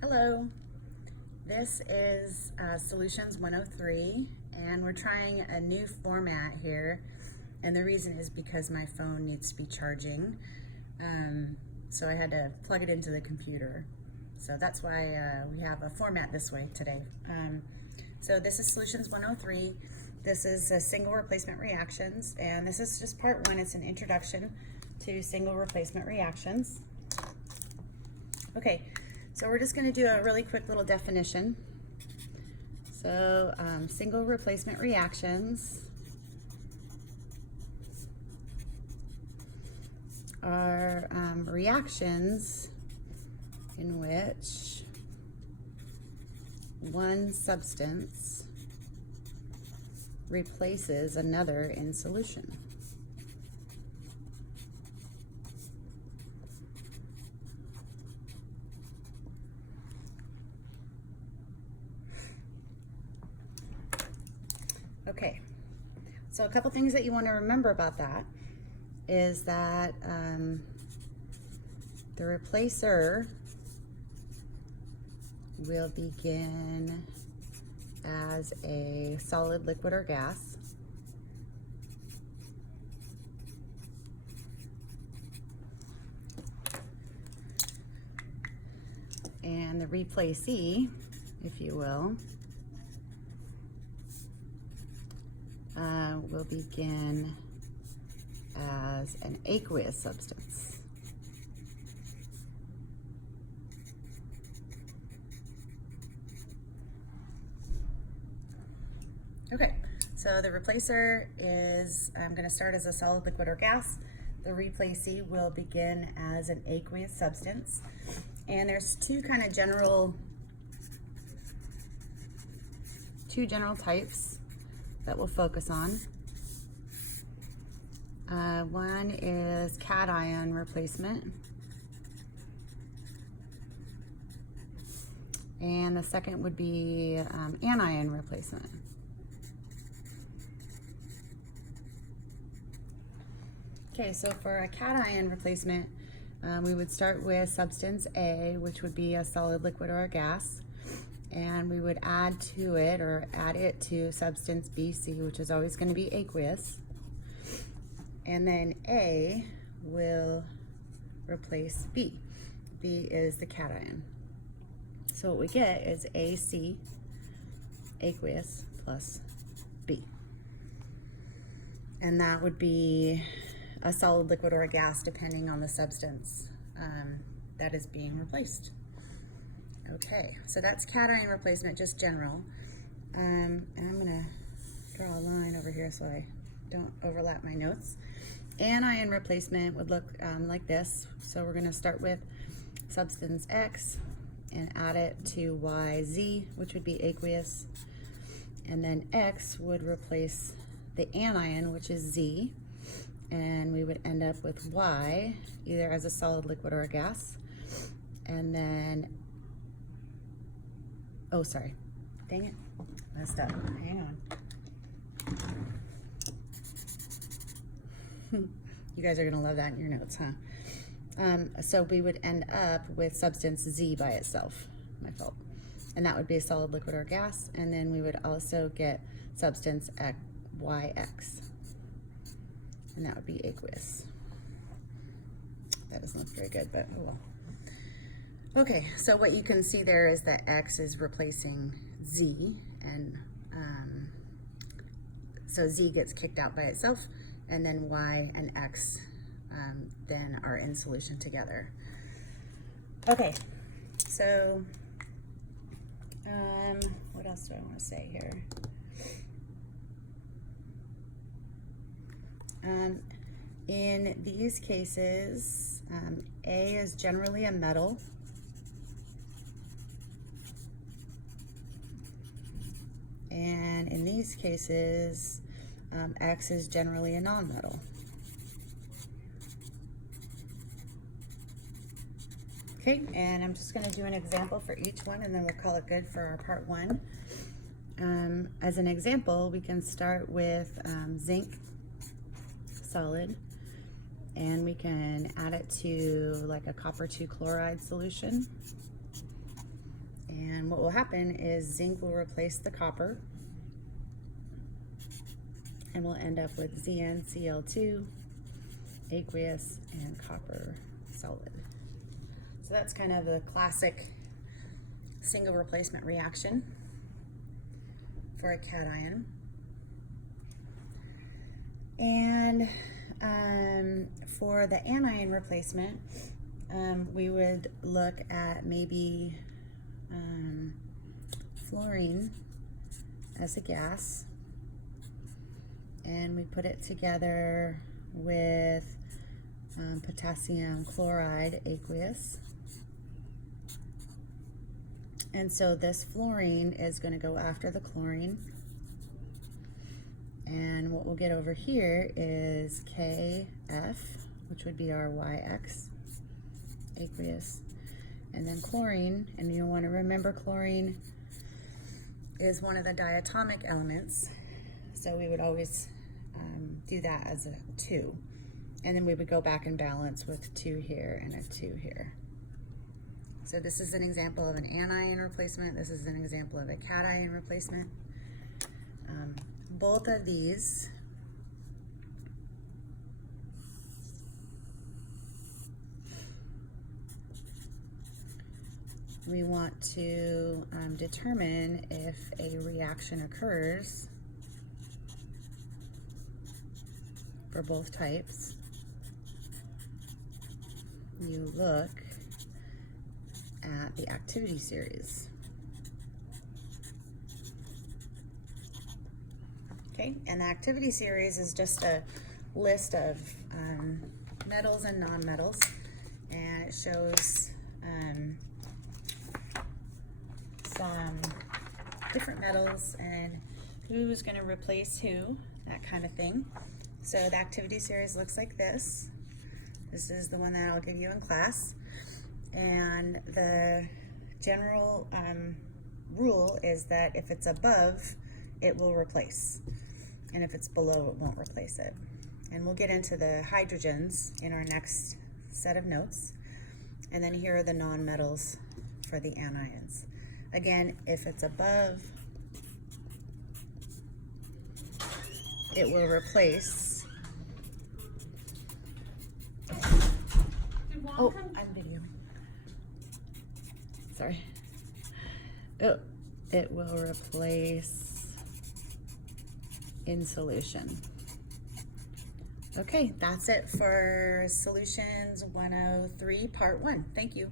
Hello, this is Solutions 103, and we're trying a new format here, and the reason is because my phone needs to be charging, so I had to plug it into the computer. So that's why we have a format this way today. So this is Solutions 103. This is single replacement reactions, and this is just part one. It's an introduction to single replacement reactions. Okay. So we're just going to do a really quick little definition. So single replacement reactions are reactions in which one substance replaces another in solution. Okay, so a couple things that you want to remember about that is that the replacer will begin as a solid, liquid, or gas. And the replacee, if you will begin as an aqueous substance. Okay, so the replacer is going to start as a solid, liquid, or gas. The replacee will begin as an aqueous substance. And there's two general types that we'll focus on. One is cation replacement, and the second would be anion replacement. Okay, so for a cation replacement, we would start with substance A, which would be a solid, liquid, or a gas. And we would add to it, or add it to substance BC, which is always going to be aqueous. And then A will replace B. B is the cation. So what we get is AC, aqueous, plus B. And that would be a solid, liquid, or a gas, depending on the substance that is being replaced. Okay, so that's cation replacement, just general. And I'm going to draw a line over here so I don't overlap my notes. Anion replacement would look like this. So we're going to start with substance X and add it to YZ, which would be aqueous. And then X would replace the anion, which is Z. And we would end up with Y, either as a solid, liquid, or a gas. And then oh, sorry. Dang it. Messed up. Hang on. You guys are going to love that in your notes, huh? So we would end up with substance Z by itself. My fault. And that would be a solid, liquid, or gas. And then we would also get substance YX. And that would be aqueous. That doesn't look very good, but oh well. Okay, so what you can see there is that X is replacing Z, and so Z gets kicked out by itself, and then Y and X then are in solution together. Okay, so what else do I want to say here? In these cases, A is generally a metal. And in these cases, X is generally a nonmetal. Okay, and I'm just going to do an example for each one, and then we'll call it good for our part one. As an example, we can start with zinc solid, and we can add it to like a copper 2 chloride solution. And what will happen is zinc will replace the copper, and we'll end up with ZnCl2, aqueous, and copper solid. So that's kind of a classic single replacement reaction for a cation. And for the anion replacement, we would look at maybe fluorine as a gas, and we put it together with potassium chloride aqueous. And so this fluorine is going to go after the chlorine. And what we'll get over here is KF, which would be our YX, aqueous. And then chlorine, and you'll want to remember chlorine is one of the diatomic elements. So we would always do that as a 2. And then we would go back and balance with 2 here and a 2 here. So this is an example of an anion replacement. This is an example of a cation replacement. Both of these we want to determine if a reaction occurs for both types. You look at the activity series. Okay, and the activity series is just a list of metals and nonmetals, and it shows some different metals and who's going to replace who, that kind of thing. So the activity series looks like this. This is the one that I'll give you in class. And the general rule is that if it's above, it will replace. And if it's below, it won't replace it. And we'll get into the hydrogens in our next set of notes. And then here are the nonmetals for the anions. Again, if it's above, it will replace. Oh, I'm videoing. Sorry. Oh, it will replace in solution. Okay, that's it for Solutions 103, Part 1. Thank you.